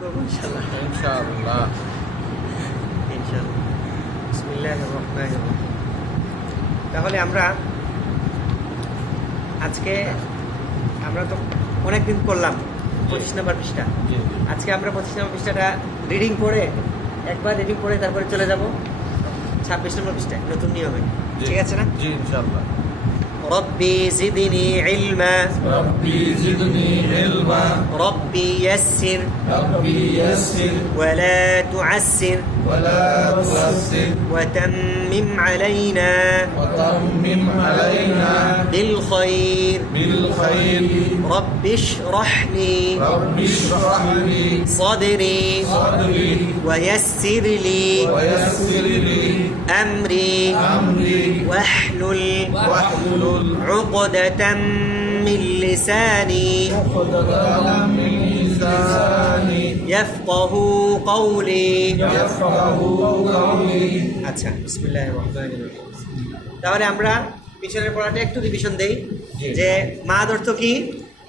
করবো ইনশাল্লাহ। ইনশাআল্লাহ। ইনশাল্লাহ। বিসমিল্লাহির রহমানির রহিম। তাহলে আমরা আজকে তো অনেক দিন করলাম 25 নম্বর পৃষ্ঠা। জি জি আজকে আমরা 25 নম্বর পৃষ্ঠাটা একবার রিডিং পড়ে তারপরে চলে যাব 26 নম্বর পৃষ্ঠায় নতুন নিয়মে। জি। ঠিক আছে না? জি ইনশাআল্লাহ। রব্বি জিদনি ইলমা রব্বি জিদনি ইলমা রব্বি ইয়াসসির রব্বি ইয়াসসির ওয়ালা তুআসসির ওয়ালা তুআসসির وتمم علينا وتمم علينا بالخير بالخير رب اشرح لي رب اشرح لي صدري صدري ويسر لي ويسر لي أمري أمري واحلل واحلل عقدة من لساني عقدة من لساني يفقه قولي يفقهوا قولي। আচ্ছা, বিসমিল্লাহির রহমানির রহিম। তাহলে আমরা পিছনের পড়াটা একটু রিভিশন দেই জি। যে মাদ অর্থ কি?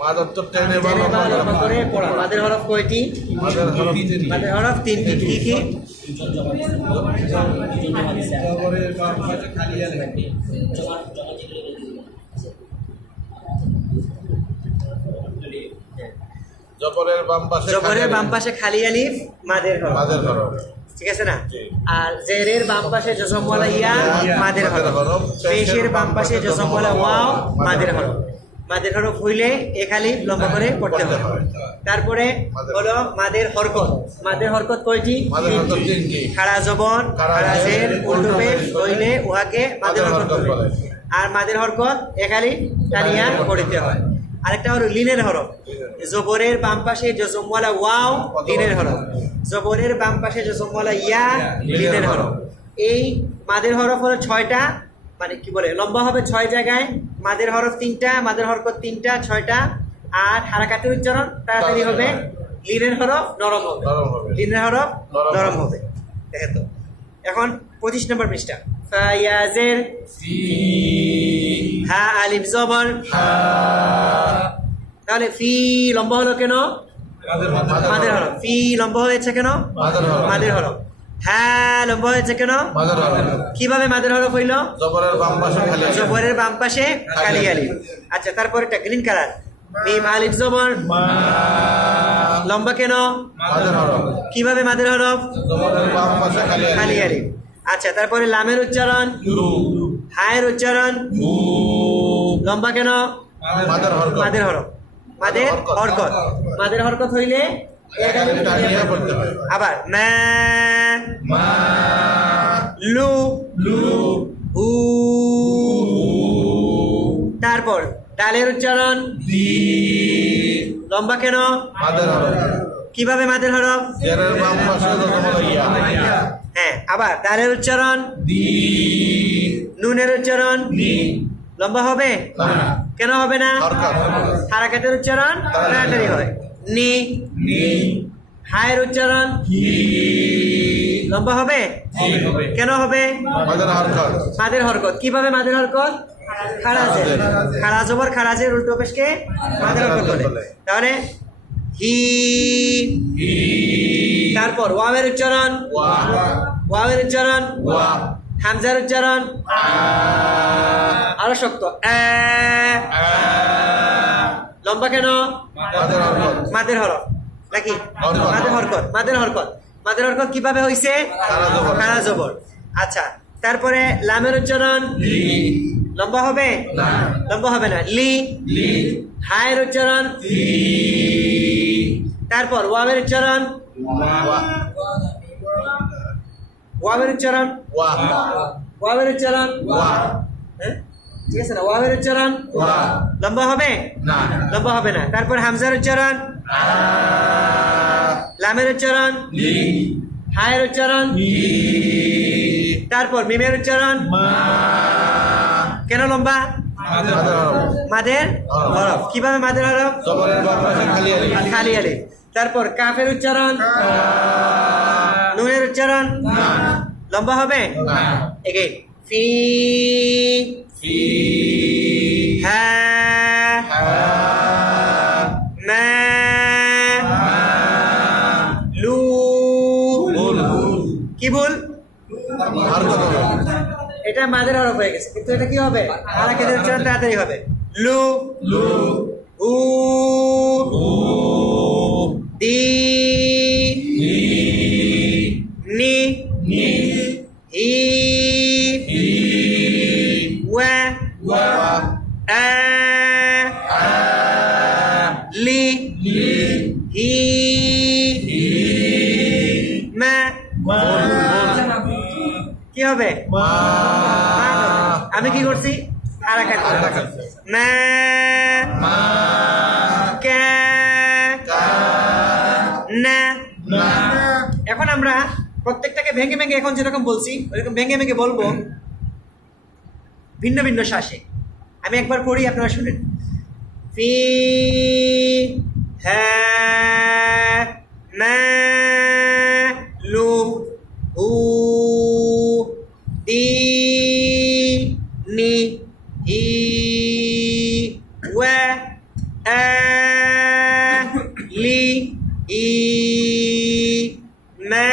মাদ অর্থ টেনে বা টেনে বা লম্বা লম্বা করে পড়া। মাদের হরফ কয়টি? মাদের হরফ মাদের হরফ তিনটি। কি কি? জবরের বাম পাশে জবরের বাম পাশে খালি আলিফ মাদের হরফ। মাদের হরফ। ঠিক আছে না? জি। আর জেরের বাম পাশে জজমওয়ালা ইয়া মাদের হরফ। পেশের বাম পাশে জজমওয়ালা ওয়াও মাদের হরফ। মাদের হরফ হইলে এক আলিফ লম্বা করে পড়তে হয়। তারপরে হলো মাদের হরকত। মাদের হরকত কয়টি? মাদের হরকত তিনটি। খাড়া জবর, খাড়া জের, উল্টো পেশ হইলে উহাকে মাদের হরকত বলে। আর মাদের হরকত এক আলিফ টানিয়া পড়তে হয়। আরেকটা হলো লিনের হরফ। জবরের বাম পাশে জজমওয়ালা ওয়াও লিনের হরফ। জবরের বাম পাশে জজমওয়ালা ইয়া লিনের হরফ। এই মাদের হরফ হলো 6টা, মানে কি বলে লম্বা হবে 6 জায়গায়। মাদের হরফ 3টা, মাদের হরকত 3টা, 6টা। আর হারাকাতের উচ্চারণ তাড়াতাড়ি হবে। লিনের হরফ নরম হবে। লিনের হরফ নরম হবে। দেখেন তো এখন 25 নম্বর পৃষ্ঠা। ফায়াজের হা আলিফ জবর। তাহলে ফি লম্বা হলো কেন? মাদের হরফ। ফি লম্বা হয়েছে কেন? মাদের হরফ। হ্যাঁ লম্বা হয়েছে কেন? মাদের হরফ। কিভাবে মাদের হরফ হইল? জবরের বাম পাশে খালি আলিফ। জবরের বাম পাশে খালি আলিফ। আচ্ছা, তারপর এটা গ্রিন কালার। মিম আলিফ জবর লম্বা কেন? মাদের হরফ। কিভাবে মাদের হরফ? জবরের বাম পাশে খালি খালি আলিফ। আলিফ। আচ্ছা, তারপরে লামের উচ্চারণ, হায়ের উচ্চারণ লম্বা কেন? মাদের হরফ। মাদের হরফ। মাদের হরকত। মাদের হরকত হইলে এক আলিফ টানিয়া পড়তে হয়। আবার মা মা লু লু উ। তারপর ডালের উচ্চারণ দি লম্বা কেন? মাদের হরফ। কিভাবে মাদের হরফ? জেরের বাম পাশে জবরওয়ালা ইয়া। হ্যাঁ, আবার ডালের উচ্চারণ, দি নুনের উচ্চারণ নি লম্বা হবে না কেন? হবে না। হরকত। হারাকাতের উচ্চারণ তাড়াতাড়ি হয়। নি নি হায়ের উচ্চারণ হি লম্বা হবে কেন? হবে মাদের হরকত। মাদের হরকত। কিভাবে মাদের হরকত? খারাজের। খারা জবর খারাজের উল্টো পেশকে মাদের হরকত বলে। তাহলে হি। হি তারপর ওয়াওয়ের উচ্চারণ, ওয়া ওয়াওয়ের উচ্চারণ, ওয়া হামজার উচ্চারণ আ আরো শক্ত এ। আ লম্বা কেন? মাদের হরকত। মাদের হরফ নাকি? হরকত। মাদের হরকত। মাদের হরকত। মাদের হরকত কিভাবে হইছে? খাড়া জবর। খাড়া জবর। আচ্ছা, তারপরে লামের উচ্চারণ লি লম্বা হবে না লম্বা হবে না। লি লি হায়ের উচ্চারণ। হি তারপর ওয়াবের উচ্চারণ, ওয়া ওয়াবের উচ্চারণ, ওয়া ওয়াবের উচ্চারণ। ওয়া হ্যাঁ, ঠিক আছে না? ওয়াবের উচ্চারণ ওয়া লম্বা হবে না লম্বা হবে না। তারপর হামজার উচ্চারণ, আ লামের উচ্চারণ, লি হায়ের উচ্চারণ। হি তারপর মিমের উচ্চারণ মা কেন লম্বা? মাদের হরফ। মাদের হরফ। কিভাবে মাদের হরফ? জবরের বাম পাশে খালি আলিফ। খালি আলিফ। তারপর কাফের উচ্চারণ, নুনের উচ্চারণ না লম্বা হবে না এগেইন। ফি ফি হা হা মা মা ভুল? হরকত হবে। এটা মাদের হরফ হয়ে গেছে, কিন্তু এটা কি হবে? হারাকাতের উচ্চারণ তাড়াতাড়ি হবে। লু উ দি নি ই ওয়া আ লি হি মা কি হবে? মা হবে। আমি কি করছি? হারাকাত হারাকাত। মা কা না। এখন আমরা প্রত্যেকটাকে ভেঙে ভেঙে এখন যেরকম বলছি ওইরকম ভেঙে ভেঙে বলবো ভিন্ন ভিন্ন শ্বাসে। আমি একবার পড়ি, আপনারা শুনেন। ফি হা মা লু হু দি নি হি ওয়া আ লি ই মা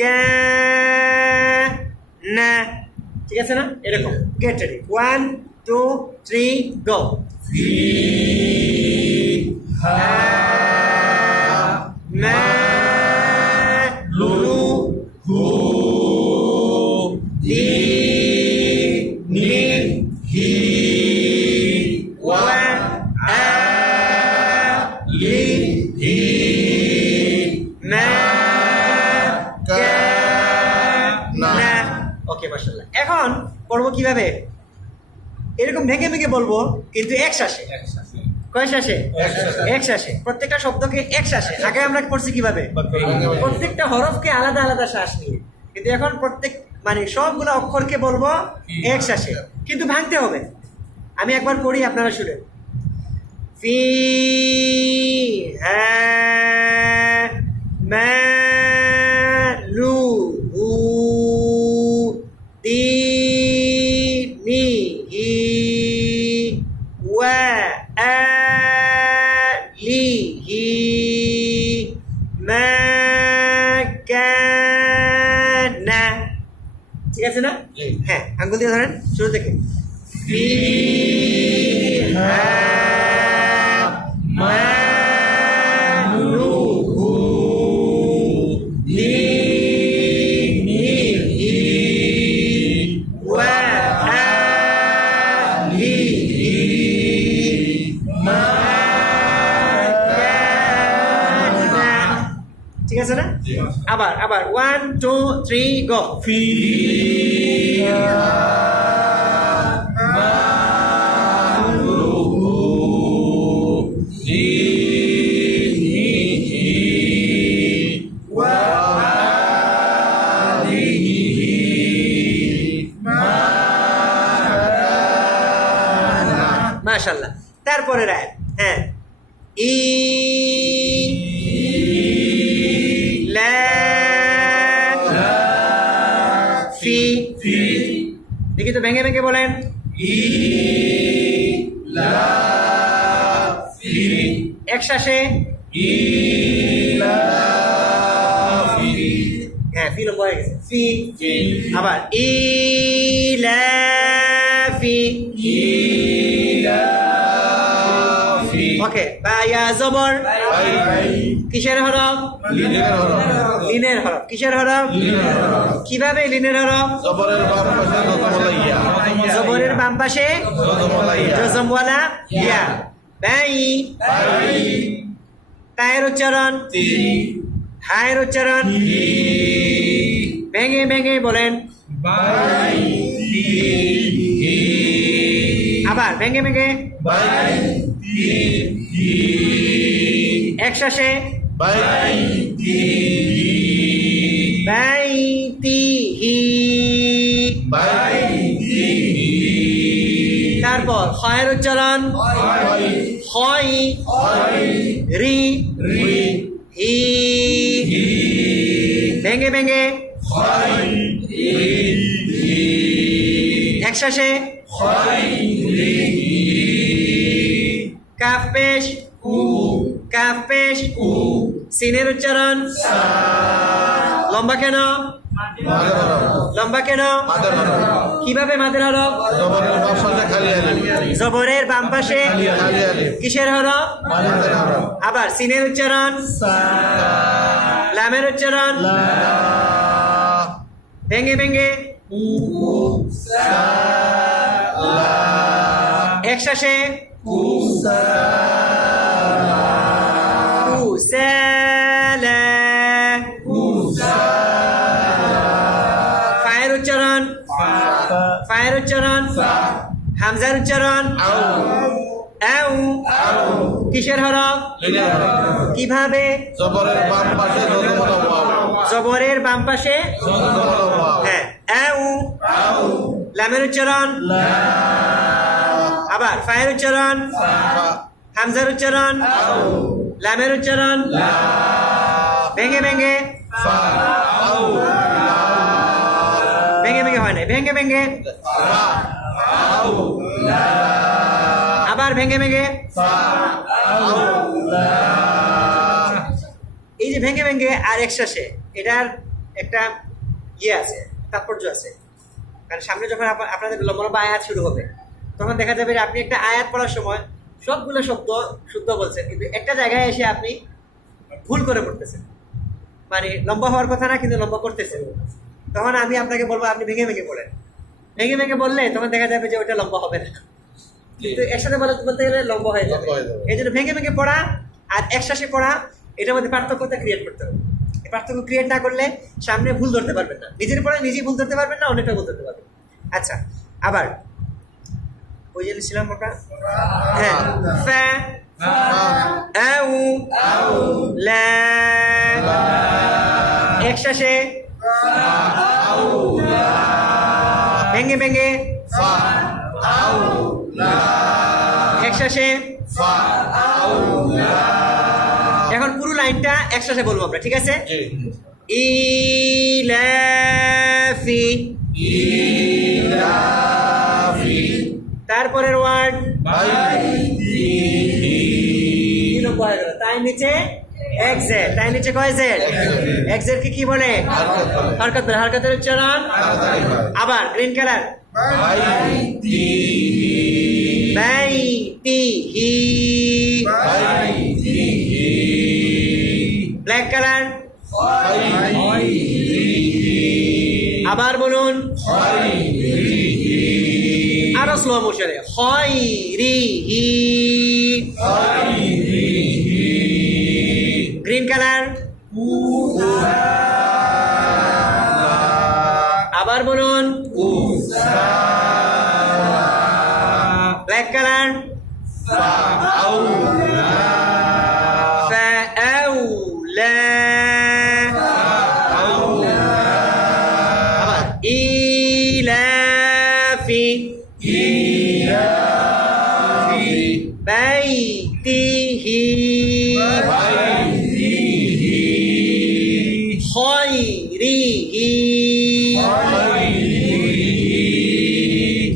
কা না। ঠিক আছে না? এরকম গেট রেডি। 1 2 3 গো। মা লু হু দি নি হি ওয়া আ লি হি মা কা না। ওকে, মাশাআল্লাহ। এখন পড়বো কিভাবে? এরকম ভেঙে ভেঙে বলবো, কিন্তু এক শ্বাসে। কয় শ্বাসে? এক শ্বাসে। প্রত্যেকটা শব্দকে এক শ্বাসে। আগে আমরা করছি কিভাবে? প্রত্যেকটা হরফকে আলাদা আলাদা শ্বাস নিয়ে, কিন্তু এখন প্রত্যেক মানে সবগুলো অক্ষরকে বলবো এক শ্বাসে, কিন্তু ভাঙতে হবে। আমি একবার পড়ি, আপনারা শুনেন। ফি হা মা লু হু দি নি হি ওয়া আ লি হি মা কা না। ঠিক আছে না? হ্যাঁ, আঙ্গুল দিয়ে ধরেন শুরু থেকে। ফি হা মা লু হু দি নি হি ওয়া আ লি হি মা কা না। ঠিক আছে না? আবার আবার 1 2 3 গো। ফি মাশাআল্লাহ। তারপরে রায়, হ্যাঁ, ই লা ফি। দেখি তো ভেঙে ভেঙে বলেন। ই লা ফি। এক শ্বাসে। ই লা ফি। হ্যাঁ, ফি লম্বা হয়ে গেছে। ফি। আবার ই লা ফি। ওকে, বা ইয়া জবর কিসের হরফ? লিনের হরফ। কিসের হরফ? কিভাবে লিনের হরফ? জবরের বাম পাশে জজমওয়ালা ইয়া। জবরের বাম পাশে জজমওয়ালা ইয়া। জজমওয়ালা ইয়া। বাই। তায়ের উচ্চারণ তি। হায়ের উচ্চারণ ভেঙে ভেঙে বলেন। বাই তি হি। আবার ভেঙে ভেঙে। বাই তি হি। এক শ্বাসে। বাই তি হি। বাইতিহি। বাই তি হি। তারপর খয়ের উচ্চারণ খই রি হি। ভেঙে ভেঙে এক শ্বাসে। কাফ পেশ কাফ পেশ সিনের উচ্চারণ লম্বা কেন? মাদের হরফ লম্বা কেন? মাদের হরফ কিভাবে মাদের হরফ? জবরের বাম পাশে খালি আলিফ জবরের বাম পাশে খালি আলিফ কিসের হরফ? মাদের হরফ আবার সিনের উচ্চারণ, লামের উচ্চারণ, ভেঙে ভেঙে একশ্বাসে কুসালা, ফায়ের উচ্চারণ, ফায়ের উচ্চারণ, হামজার উচ্চারণ, আউ, কিসের হরফ? লিনের হরফ কিভাবে? জবরের বাম পাশে যতগুলো ওয়াও জবরের বাম পাশে যতগুলো ওয়াও হ্যাঁ আউ, লামের উচ্চারণ, আবার ফায়ের উচ্চারণ, হামজার উচ্চারণ, লামের উচ্চারণ, ভেঙে ভেঙে ভেঙে ভেঙে হয় না, ভেঙে ভেঙে আবার ভেঙে ভেঙে, এই যে ভেঙে ভেঙে আর একশ্বাসে, এটার একটা ইয়ে আছে, তাৎপর্য আছে। কারণ সামনে যখন আপনাদের লম্বা আয়াত শুরু হবে, তখন দেখা যাবে যে আপনি একটা আয়াত পড়ার সময় সবগুলো শব্দ শুদ্ধ বলছেন, কিন্তু একটা জায়গায় এসে আপনি ভুল করে পড়তেছেন, মানে লম্বা হওয়ার কথা না কিন্তু লম্বা করতেছেন। তখন আমি আপনাকে বলবো আপনি ভেঙে ভেঙে পড়েন। ভেঙে ভেঙে বললে তখন দেখা যাবে যে ওটা লম্বা হবে না, কিন্তু একসাথে বলতে গেলে লম্বা হয়ে যাবে। এই জন্য ভেঙে ভেঙে পড়া আর একশ্বাসে পড়া, এটার মধ্যে পার্থক্যটা ক্রিয়েট করতে হবে। এই পার্থক্য ক্রিয়েট না করলে সামনে ভুল ধরতে পারবেন না, নিজের পড়া নিজেই ভুল ধরতে পারবেন না, অনেকটা ভুল ধরতে পারবেন। আচ্ছা, আবার ওই যে ছিলাম আমরা, হ্যাঁ, ফা আউ লা, একশ্বাসে ভেঙে ভেঙে একশ্বাসে। এখন পুরো লাইনটা একসাথে বলবো আমরা, ঠিক আছে? ইলাফি, তারপরের ওয়ার্ড তাই নিচে এক্সেট, তাই নিচে কয় জেড? এক্সেট কি বলে? হরকত বলে, হরকতের উচ্চারণ। আবার গ্রিন কালার বাইতিহি, ব্ল্যাক কালার আবার বলুন, আরো স্লো মোশনে, খয়রিহি, গ্রিন কালার আবার বলুন, ব্ল্যাক কালার ফাআউলা, আবার ইলাফি বাইতিহি খয়রিহি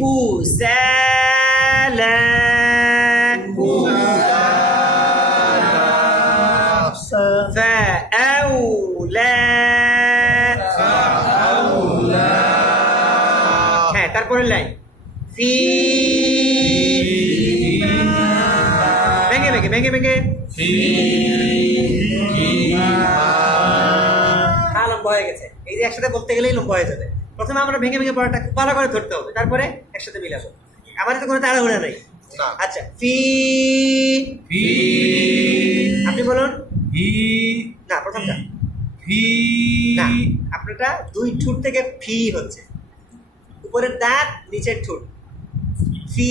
কুসালা ফাআউলা। হ্যাঁ, তারপরের লাইন ফি, ভেঙে ভেঙে ভেঙে ভেঙে লম্বা হয়ে গেছে। এই যে একসাথে বলতে গেলেই লম্বা হয়ে যাবে। প্রথমে আমরা ভেঙে ভেঙে পড়াটা খুব ভালো করে ধরতে হবে, তারপরে একসাথে মিলাবো। আমাদের তো কোনো তাড়াহুড়া নেই। আচ্ছা, ফি, আপনি বলুন। না, প্রথমটা না, আপনারটা দুই ঠোঁট থেকে ফি হচ্ছে, উপরের দাঁত নিচের ঠোঁট, ফি।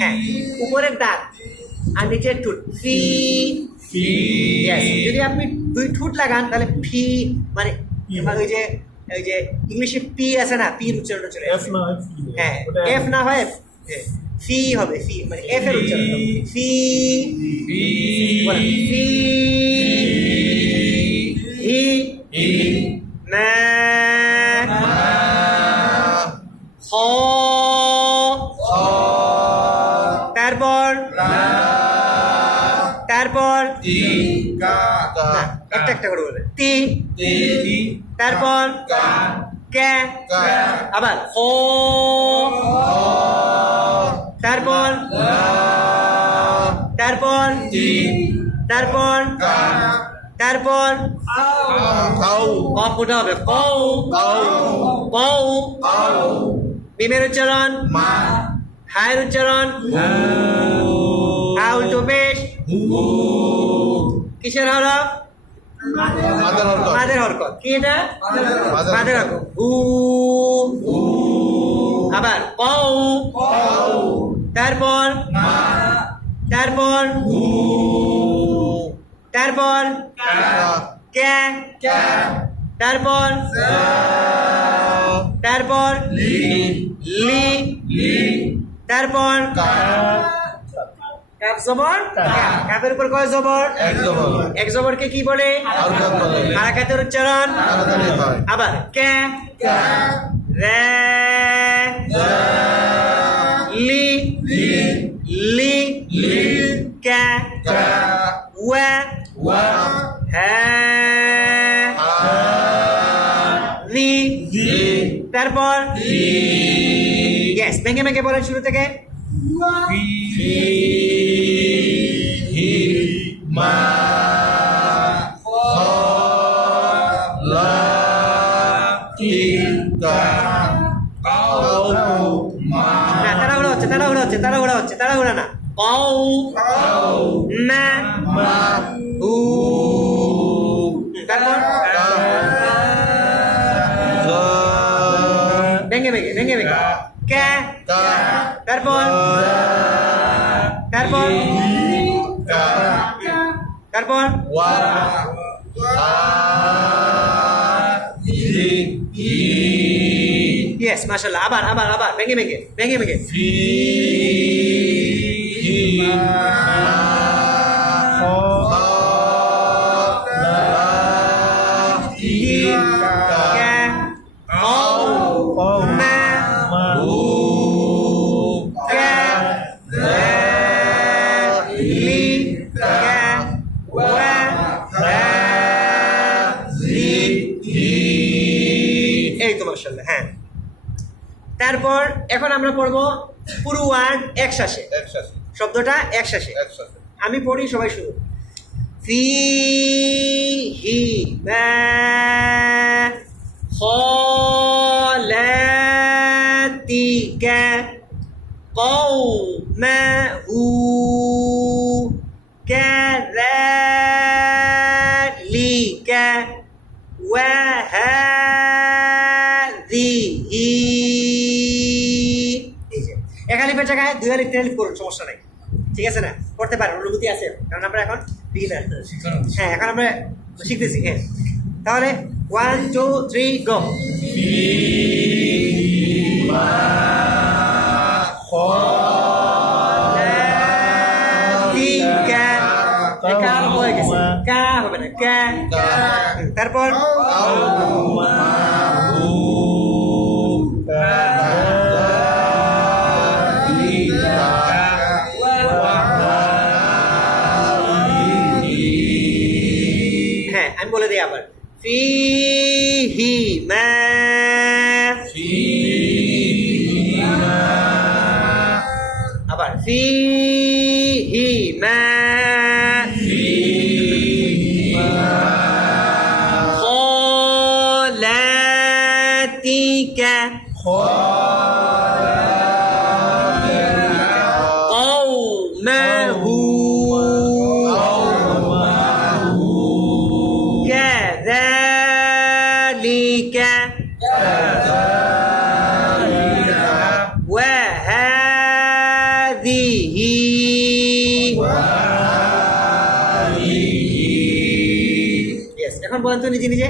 হ্যাঁ, উপরের দাঁত আর নিচের ঠোঁট, ফি। Yes, যদি আপনি দুই ঠোঁট লাগান তাহলে ফি, মানে ওই যে ইংলিশে পি আছে না, পির উচ্চারণ চলে আসে। হ্যাঁ, এফ না হয় ফি হবে, ফি মানে এফ এর উচ্চারণ হবে, ফি ফি হি মা খ, তারপর একটা একটা করে বলে তি তারপর কে আবার ও তারপর তারপর তারপর তারপর কাউ কফ উঠা হবে কৌ কৌ মিমের উচ্চারণ হায়ের উচ্চারণ হা উল্টো পেশ কিসের হরফ মাদের হরকত মাদের হরকত কি এটা মাদের হরকত উ আবার কৌ তারপর তারপর তারপর কে তারপর তারপর লি তারপর কাফ জবর কাফের উপর কয় জবর এক জবর এক জবরকে কি বলে হরকত বলে হারাকাতের উচ্চারণ তাড়াতাড়ি হয় আবার কে রে লি লি কে ওয়া হ্যাঁ রি তারপর ইয়েস ভেঙে ভেঙে বলেন শুরু থেকে মা লা তিকা কাউ মা না তাড়াহুড়া হচ্ছে তাড়াহুড়া না কৌ মা মা উ তারপর ভেঙে ভেঙে কে তারপর তারপর তারপর ওয়া ইয়েস মাশাআল্লাহ আবার আবার আবার ভেঙে ফি কে কৌ মা কে লি কে ওয়া লি এই তো মাশাআল্লাহ হ্যাঁ তারপর এখন আমরা পড়বো পুরো ওয়ার্ড একসাথে একসাথে শব্দটা একসাথে একসাথে আমি পড়ি সবাই শুরু ফিহি মা খালাতিকা কওমাহু কাযালিকা ওয়া হাযিহি এক আলিফের জায়গায় দুই আলিফ তিন আলিফ করুন সমস্যা নাই ঠিক আছে না করতে পারেন অনুভূতি আছে কারণ আমরা এখন বিগিনার হ্যাঁ এখন আমরা শিখতেছি হ্যাঁ তাহলে 1 2 3 গো কার হয়ে গেছে কা হবে না কা তারপর হ্যাঁ আমি বলে দিই আবার ফিহি মা আবার ফিহি মা খালাতিকা قومه كذلك وهذه Yes, এখন বলেন তো নিজে নিজে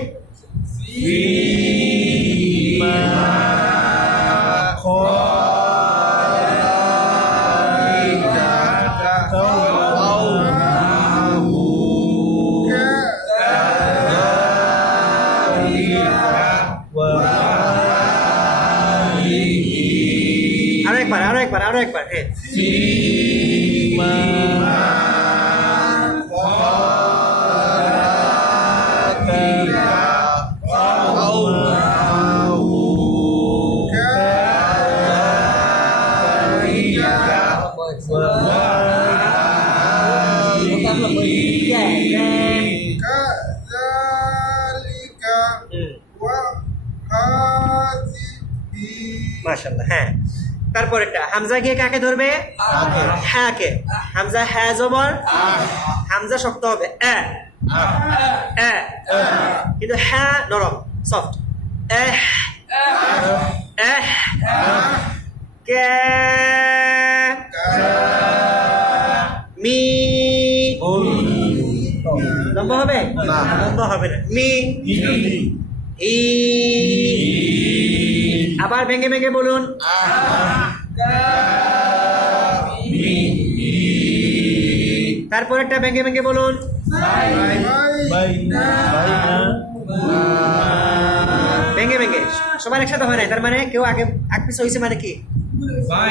আরো একবার হ্যাঁ كذلك وكاتبين মাশাআল্লাহ। হ্যাঁ, তারপর একটা হামজা গিয়ে কাকে ধরবে? হ্যাঁ কে। হামজা হ্যাঁ জবর, হামজা শক্ত হবে এ এ, কিন্তু হ্যাঁ নরম সফট। কে মি লম্বা হবে? লম্বা হবে না। মি ই, আবার ভেঙে ভেঙে বলুন। তারপর একটা ভেঙে ভেঙে বলুন। ভেঙে ভেঙে সবার একসাথে হয় নাই, তার মানে কেউ আগে আগ পিছ হয়েছে, মানে কি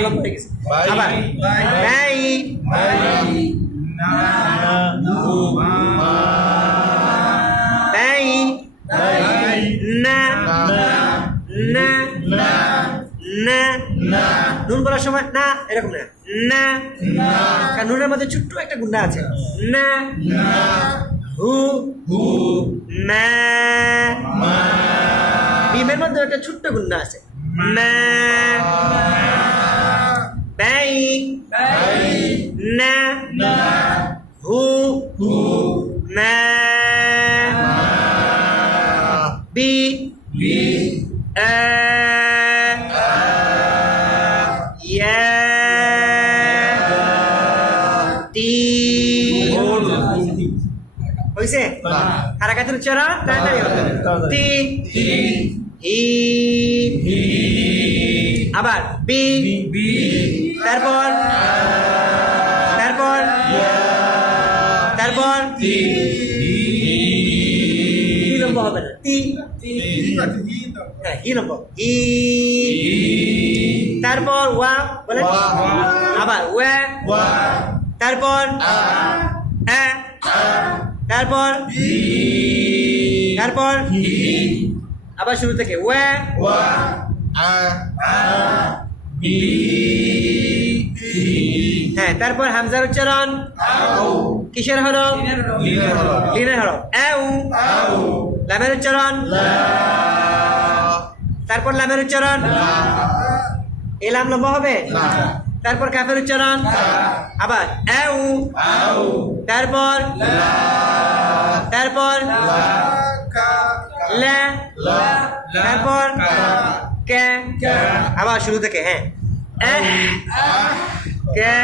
লম্বা হয়ে গেছে। আবার বাই বাই না না না, নুন বলার সময় না এরকম না না, কারণ নুনের মধ্যে ছোট্ট একটা গুন্ডা আছে। না হু মা, মিমের মধ্যে একটা ছোট্ট গুন্ডা আছে। মা বাই না হু মা বি হয়েছে? হারাকাতের উচ্চারণ তাড়াতাড়ি হবে। তি হি, আবার বি, তারপর তারপর তারপর হি লম্বা হবে না। তি, হ্যাঁ হি লম্বা। হি, তারপর ওয়া বলে, আবার ওয়া, তারপর এ, তারপর তারপর আবার শুরু থেকে ওয়া, হ্যাঁ, তারপর হামজার উচ্চারণ কিসের হরফ? লিনের হরফ। আউ, লামের উচ্চারণ, তারপর লামের উচ্চারণ, এ লাম লম্বা হবে। তারপর কাফের উচ্চারণ, আবার আউ, তারপর তারপর লা, তারপর কে, আবার শুরু থেকে। হ্যাঁ, কে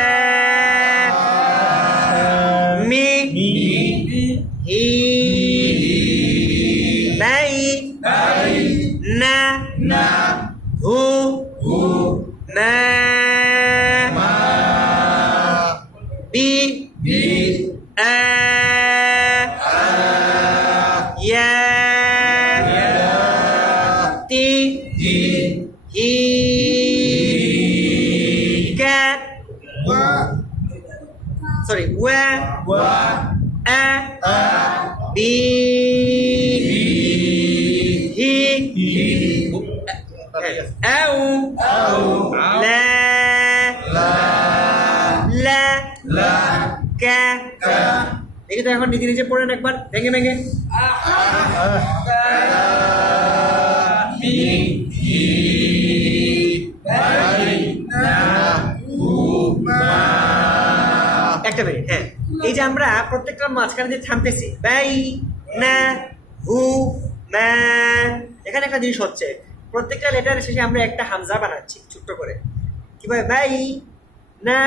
মি হি বাই না হু মা বি ইয়া তি হি কা, সরি ওয়া আ বি হি আউ লা লা কা। দেখি তো এখন নিজে নিজে পড়েন একবার ভেঙে ভেঙে। একটা মিনিট। হ্যাঁ, এই যে আমরা প্রত্যেকটা মাঝখানে যে থামতেছি বাই না হু মা, এখানে একটা জিনিস হচ্ছে, প্রত্যেকটা লেটার শেষে আমরা একটা হামজা বানাচ্ছি ছোট্ট করে। কিভাবে? বাই না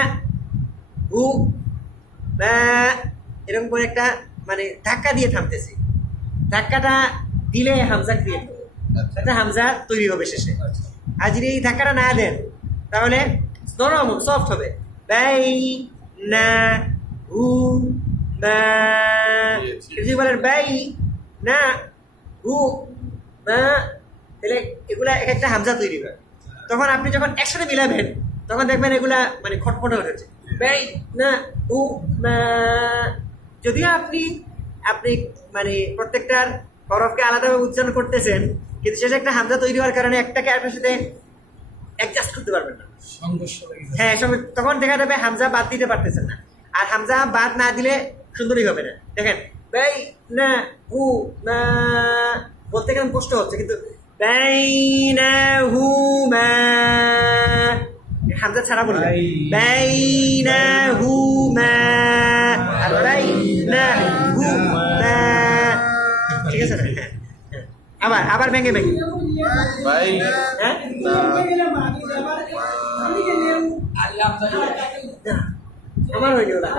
হু মা, এরকম করে একটা মানে ধাক্কা দিয়ে থামতেছি। ধাক্কাটা দিলে হামজা ক্রিয়েট হবে, একটা হামজা তৈরি হবে শেষে। আর যদি এই ধাক্কাটা না দেন তাহলে নরম সফট হবে। বাই না হু মা, যদি বলেন বাই না হু মা, তাহলে এগুলা এক একটা হামজা তৈরি হয়। তখন আপনি যখন একসাথে মিলাবেন তখন দেখবেন এগুলা মানে খটখটে উঠেছে। বাই না হু মা, যদিও আপনি আপনি মানে প্রত্যেকটার হরফকে আলাদাভাবে উচ্চারণ করতেছেন, কিন্তু শেষে একটা হামজা তৈরি হওয়ার কারণে একটাকে আপনার সাথে অ্যাডজাস্ট করতে পারবেন না। হ্যাঁ, তখন দেখা যাবে হামজা বাদ দিতে পারতেছেন না। আর হামজা বাদ না দিলে সুন্দরই হবে না। দেখেন বাই না হু মা বলতে কেমন কষ্ট হচ্ছে, কিন্তু বাই না হু মা হামজা ছাড়া বললে বাই না হু মা আর বাই না হু মা, ঠিক আছে না? হ্যাঁ হ্যাঁ। আবার আবার ভেঙে ভেঙে ভাই হ্যাঁ আমার হয়নি ওরা,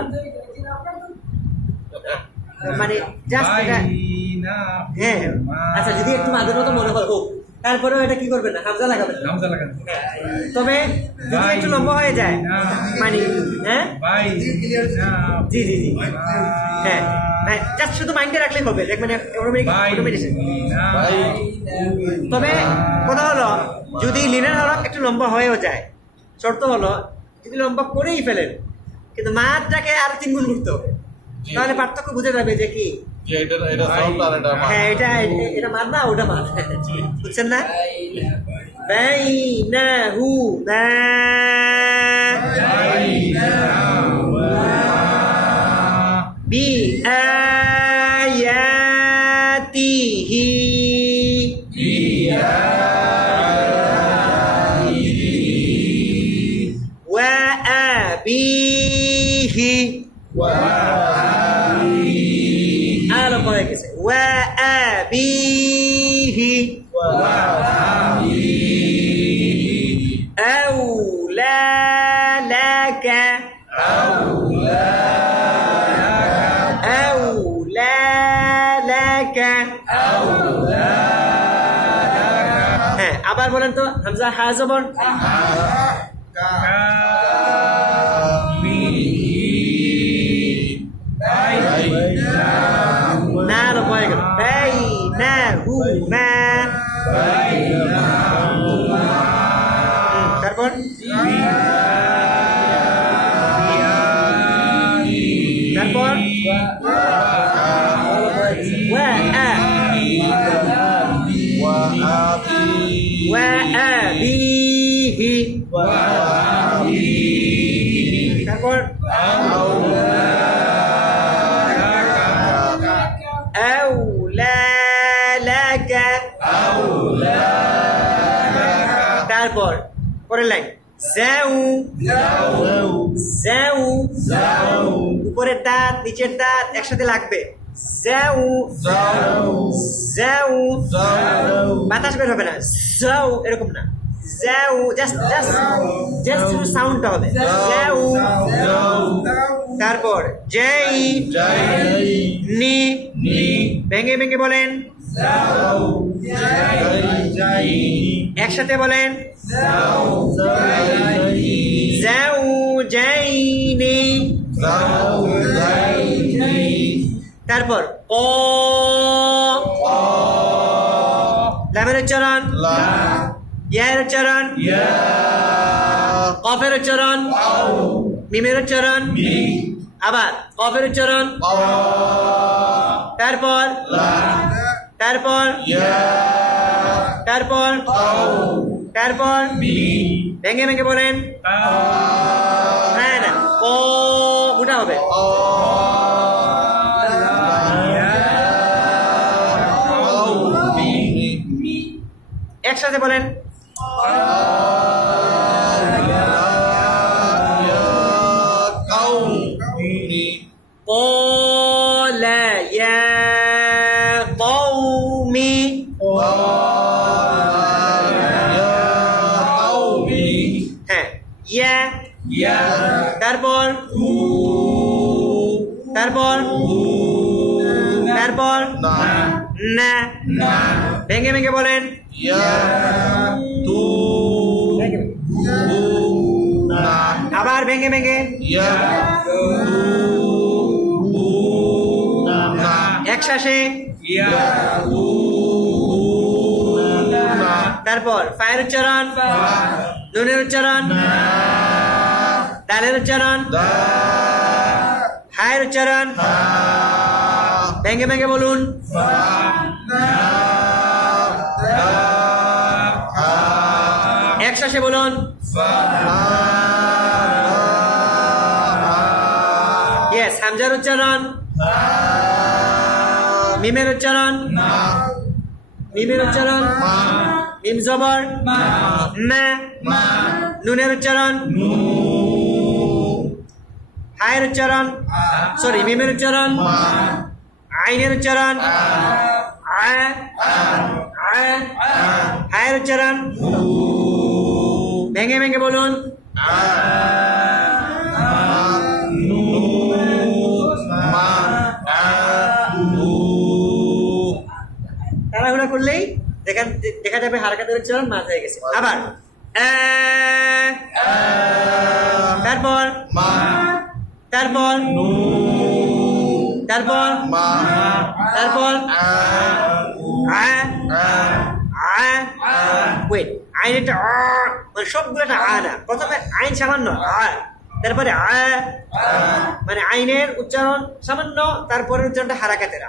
মানে জাস্ট এটা হ্যাঁ আচ্ছা যদি একটু মাদের মতো মনে হয় হোক, তারপরেও এটা কি করবেন না হামজা লাগাবেন না। হ্যাঁ, তবে যদি একটু লম্বা হয়ে যায় মানে হ্যাঁ জি জি জি হ্যাঁ হ্যাঁ জাস্ট শুধু মাইন্ডে রাখলেই হবে, মানে অটোমেটিক। ভাই তবে কথা হলো যদি লিনের হরফ একটু লম্বা হয়েও যায়, শর্ত হলো যদি লম্বা করেই ফেলেন কিন্তু মাত্রাকে আরো 3 গুণ করতে হবে, তাহলে পার্থক্য বুঝে যাবে যে কি যে এটা সাউন্ড আর এটা হ্যাঁ এটা এটা মার না ওটা মার, বুঝছেন না? বাই না হু না বি আয়াতিহি ওয়া আবিহি আলো পড়ে গেছে ওয়া আবিহি আউলা লাকা আউলা লাকা হ্যাঁ আবার বলেন তো হামজা হা জবর না লো পড়ে গেল বাই না হু মা তারপর তারপর ওয়া আ ওয়া আবিহি তারপর আউলা লাকা তারপর পরের লাইন যাও যাও উপরের দাঁত নিচের দাঁত একসাথে লাগবে যাও যাও বাতাস বের হবে না যাও এরকম না যাও জাস্ট জাস্ট জাস্ট সাউন্ডটা হবে যাও তারপর যেই নি ভেঙে ভেঙে বলেন একসাথে বলেন যাও যাইনি তারপর ও লামের উচ্চারণ ইয়ার উচ্চারণ কফের উচ্চারণ মিমের উচ্চারণ আবার কফের উচ্চারণ তারপর তারপর তারপর তারপর ভেঙে ভেঙে বলেন হ্যাঁ না ও ওটা হবে একসাথে বলেন قال يا قوم হ্যাঁ ইয়া তারপর তারপর তারপর না ভেঙে ভেঙে বলেন আবার ভেঙে ভেঙে একশ্বাসে তারপর ফায়ের উচ্চারণ নুনের উচ্চারণ দালের উচ্চারণ হায়ের উচ্চারণ ভেঙে ভেঙে বলুন একশ্বাসে বলুন ইয়েস হামজার উচ্চারণ মিমের উচ্চারণ মিমের উচ্চারণ মিম জবর মা নুনের উচ্চারণ হায়ের উচ্চারণ সরি মিমের উচ্চারণ আইনের উচ্চারণ হায়ের উচ্চারণ ভেঙে ভেঙে বলুন তাড়াহুড়া করলেই দেখা যাবে হারকাতের উচ্চারণ মাঝ হয়ে গেছে আবার তারপর তারপর তারপর তারপর ওয়েট আইন একটা মানে সবগুলো একটা না প্রথমে আইন সামান্য তারপরে মানে আইনের উচ্চারণ সামান্য তারপরে উচ্চারণটা হারাকাতের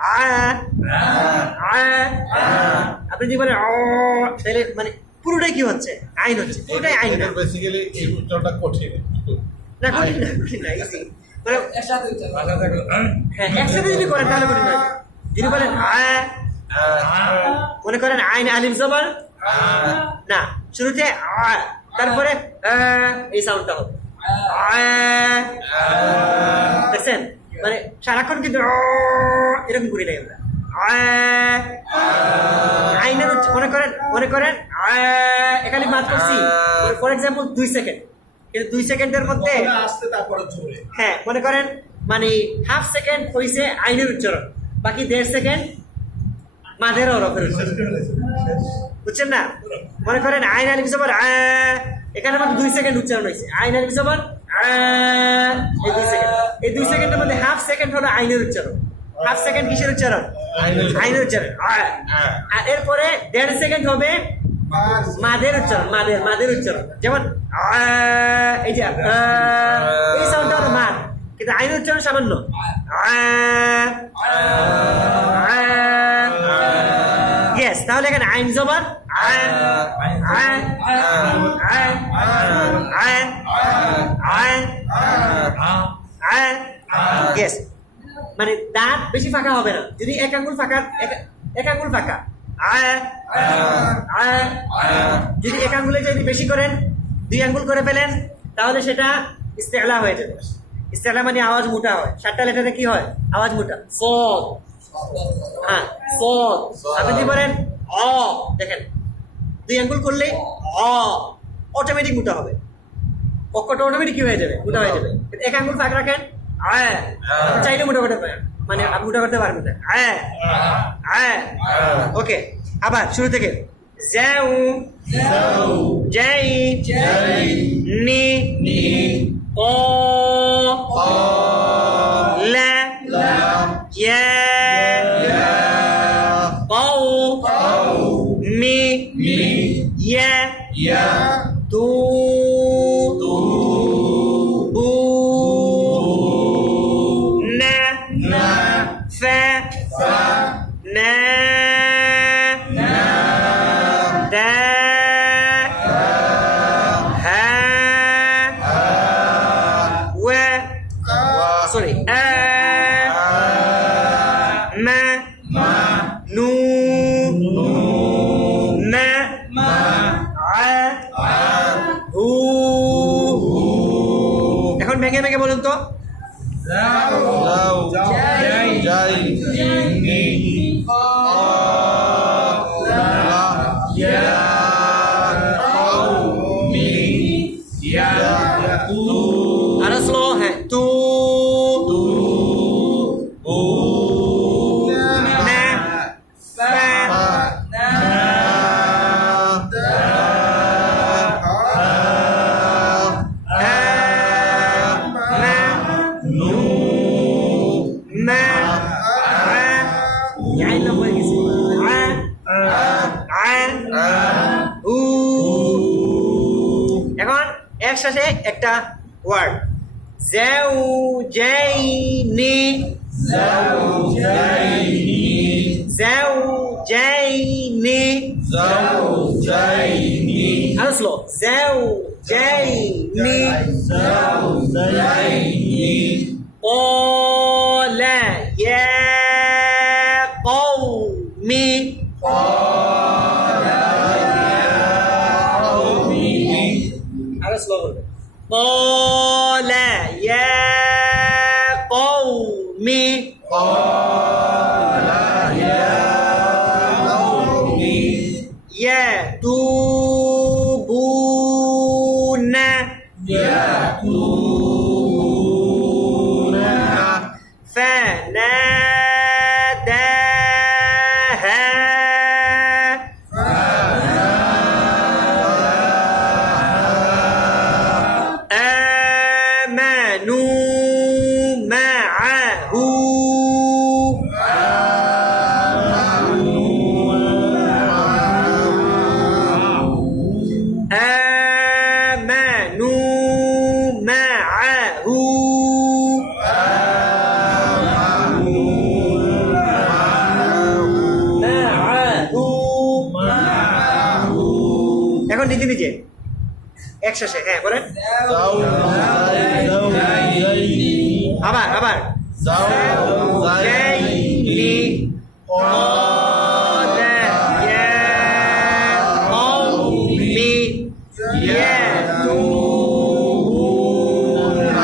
আপনি যদি বলেন তাহলে মানে পুরোটাই কি হচ্ছে আইন হচ্ছে পুরোটাই আইন না বেসিক্যালি এই উচ্চারণটা কঠিন না কঠিন না কঠিন না easy। মানে হ্যাঁ একসাথে যদি করেন তাহলে কঠিন না যদি বলেন মনে করেন আইন আলিফ জবর না শুরুতে তারপরে এই সাউন্ডটা হবে দেখছেন মানে সারাক্ষণ কিন্তু এরকম করি নাই আমরা আইনের মনে করেন এখানে মাত করছি ফর এক্সাম্পল 2 সেকেন্ড কিন্তু 2 সেকেন্ডের মধ্যে হ্যাঁ মনে করেন মানে হাফ সেকেন্ড হয়েছে আইনের উচ্চারণ বাকি 1.5 সেকেন্ড মাঝের হরফের উচ্চারণ বুঝছেন না মনে করেন আইন আলিফ জবর এখানে আমাকে 2 সেকেন্ড উচ্চারণ হয়েছে আইন আলিফ জবর এই 2 সেকেন্ডের মধ্যে হাফ সেকেন্ড হলো আইনের উচ্চারণ হাফ সেকেন্ড কিসের উচ্চারণ আইনের উচ্চারণ আর এরপরে 1.5 সেকেন্ড হবে মাদের উচ্চারণ মাদের উচ্চারণ যেমন এই যে এই সাউন্ডটা হলো মাদ কিন্তু আইনের উচ্চারণ সামান্য ইয়েস তাহলে এখানে আইন জবর ইয়েস মানে দাঁত বেশি ফাঁকা হবে না যদি এক আঙ্গুল ফাঁকা যদি এক আঙ্গুলে যদি বেশি করেন 2 আঙ্গুল করে ফেলেন তাহলে সেটা ইস্তেলা হয়ে যাবে ইস্তেলা মানে আওয়াজ মোটা হয় 7টা লেটারে কি হয় আওয়াজ মোটা সদ হ্যাঁ সদ আপনি যদি বলেন দেখেন 2 আঙ্গুল করলে অটোমেটিক মোটা হবে অক্ষরটা অটোমেটিক কি হয়ে যাবে মোটা হয়ে যাবে এক আঙ্গুল ফাঁক রাখেন চাইলে মোটা করতে পারেন মানে আপনি মোটা করতে পারবেন না ওকে আবার শুরু থেকে যাও যাই নি ও লা ইয়া قو مي يا تو بو نا فا نا دا ها و sorry ما نو ما হু এখন ভেঙে ভেঙে বলুন তো আরো স্লো হ্যাঁ তু এখন একসাথে একটা ওয়ার্ড যাও যাই নি যাও যাই নি আরো স্লো যাও যাই নি ও লা ইয়া কওমি আরো স্লো বলবে قال يا قوم يتوبون فناداها آمنوا معه آمنوا معه এখন নিজে নিজে একসাথে হ্যাঁ বলেন আবার আবার زوجين قال يا قوم يتوبون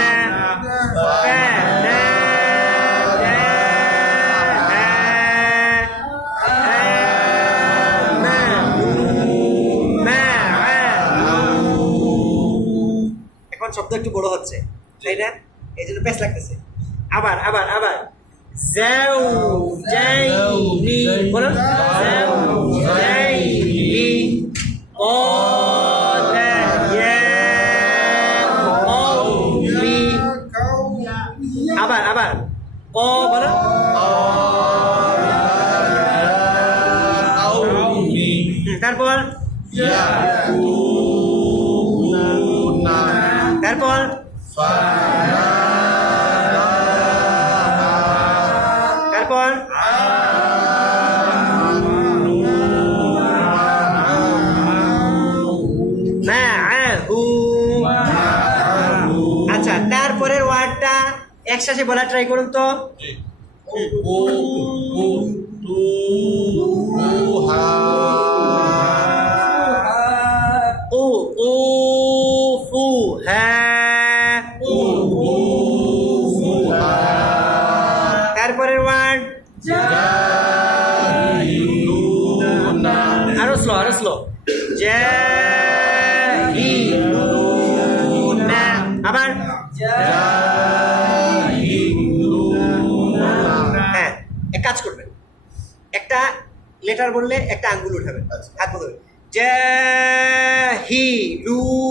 এখন শব্দ একটু বড় হচ্ছে তাই না এই জন্য পেস লাগতেছে আবার আবার আবার زوجين বলুন زوجين قال يا قوم আবার আবার ক বলুন তারপর তারপর তারপর আচ্ছা তারপরের ওয়ার্ডটা একসাথে বলা ট্রাই করুন তো ও ও ফু হ্যাঁ তারপরের ওয়ার্ড আরো স্লো জাহিলুনা আবার হ্যাঁ এক কাজ করবেন একটা লেটার বললে একটা আঙ্গুল উঠাবেন হাত বলবেন জাহিলুনা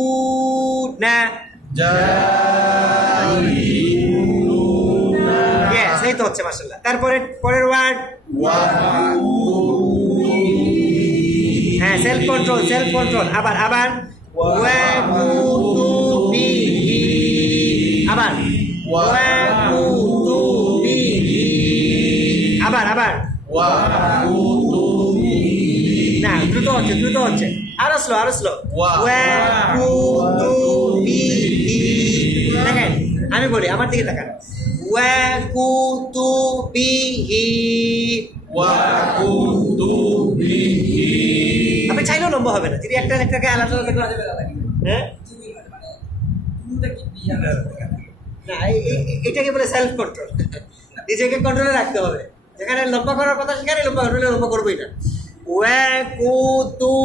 ইয়েস এই তো হচ্ছে মাশাআল্লাহ তারপরে পরের ওয়ার্ড হ্যাঁ সেলফ কন্ট্রোল আবার আবার ওয়াকুতুবিহি আবার ওয়াকুতুবিহি আবার আবার না দ্রুত হচ্ছে আরো স্লো ওয়াকুতুবিহি দেখেন আমি বলি আমার দিকে তাকান ওয়াকুতুবিহি আপনি চাইলেও লম্বা হবে না যদি একটাকে আলাদা করা যাবে হ্যাঁ না এটাকে বলে সেলফ কন্ট্রোল নিজেকে কন্ট্রোলে রাখতে হবে যেখানে লম্বা করার কথা সেখানে লম্বা করবোই না ওয়াকুতুবিহি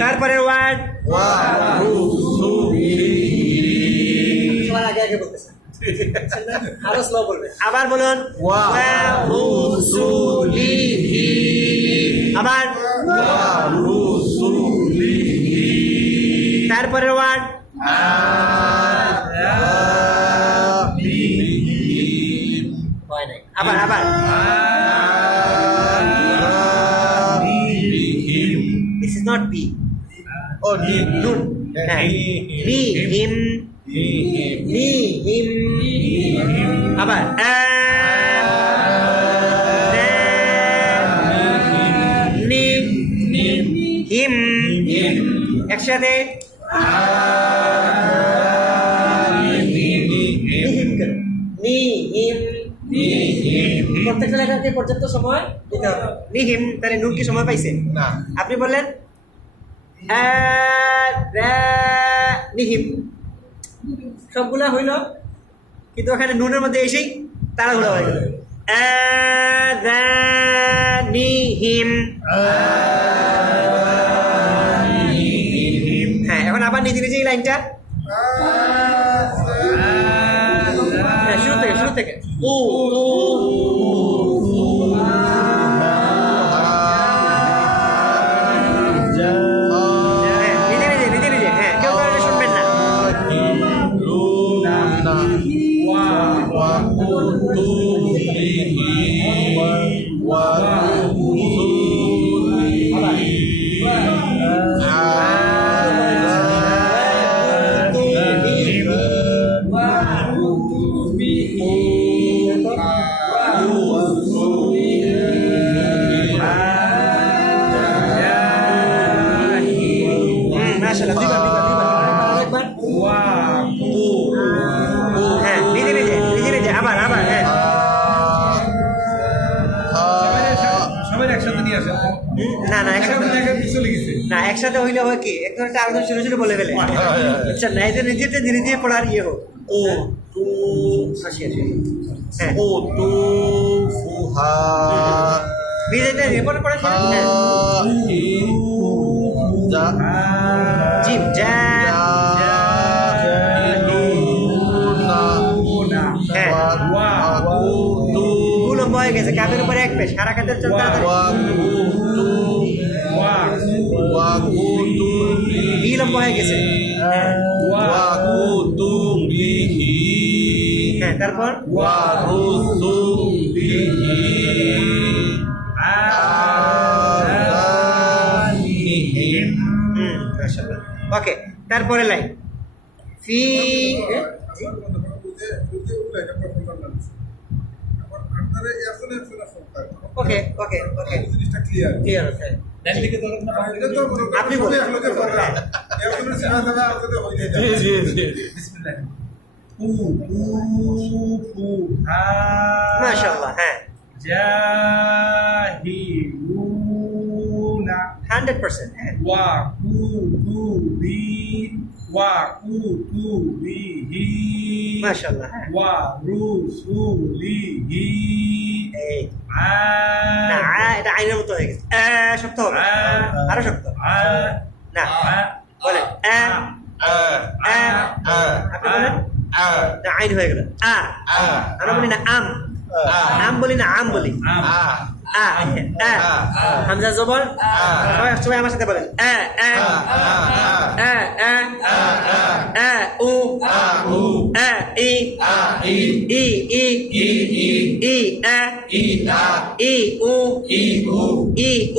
তারপরে ওয়ার্ড সবার আগে বলতেছেন আরো স্লো বলবেন আবার বলুন আবার তারপরে ওয়ার্ড আবার আবার this is not be nun him আবার হিম একসাথে প্রত্যেকটা লেটারকে পর্যাপ্ত সময় দিতে হবে। নিহিম, তাহলে নুন কি সময় পাইছে? না। আপনি বললেন নিহিম, সবগুলা হইল, কিন্তু ওখানে নুনের মধ্যে এসেই তাড়াহুড়া হয়ে গেল। নিহিম। হ্যাঁ, এখন আবার নিজে নিজে এই লাইনটা শুরু থেকে উ নিজে নিজে, হ্যাঁ, কেউ কারণে শুনবেন না। মাশাআল্লাহ, দুইবার। হ্যাঁ, নিজে নিজে, আবার, হ্যাঁ। সবাই একসাথে নিয়ে আসেন। না, একসাথে চলে গেছে। না, একসাথে হইলে হয় কি, একদম একটা আলোচনা শুরু বলে ফেলে। আচ্ছা, না, এটা নিজেরটা ধীরে ধীরে পড়ার ইয়ে হোক। হ্যাঁ, নিজেরটা রিপোর্ট পড়েছেন। জিম, যা, হ্যাঁ, লম্ব হয়ে গেছে, কাপের উপরে এক পেশ, সারা কাতের চলতে বি লম্ব হয়ে গেছে। হ্যাঁ, তারপর ওকে, তারপরে লাইন ফি। ওকে, ক্লিয়ার আছে। আপনি বলেন। মাশাআল্লাহ, হ্যাঁ, 100%, হ্যাঁ। মাশাআল্লাহ, হ্যাঁ। এই না, এটা আইনের মতো হয়ে গেছে। শক্ত হবে, আরো শক্ত। না, বলেন আপনি বলেন। না, আইন হয়ে গেল। আমরা বলি না আম, বলি না আম বলি। হামজা জবর, সবাই আমার সাথে বলেন। উ ই ই ই ই ই উ ই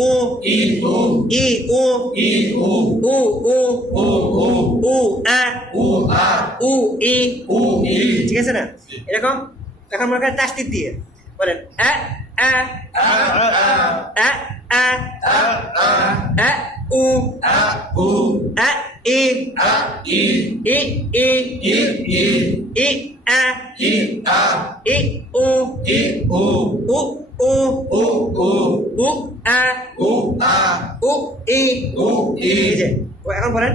উ ই উ উ ই, ঠিক আছে না? এরকম এখন মনে করেন তাসদিদ দিয়ে বলেন উ ই ই ই উ ই। এখন বলেন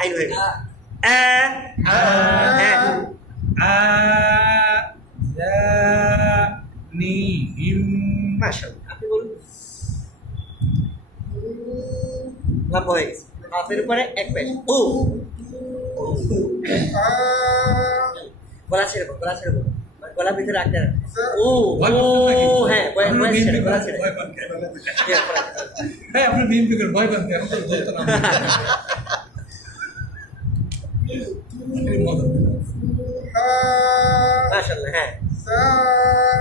আইন হয়ে গেল। মাশাআল্লাহ, আপনি বলুন। লম্ব হয়ে গেছে, হাতের উপরে এক পেশ। গলা ছেড়ে বলুন, গলার ভিতরে রাখতে হ্যাঁ, গলা ছেড়ে। হ্যাঁ, আপনি বিএনপি করেন, ভয় পান কেন? মাশাআল্লাহ, হ্যাঁ।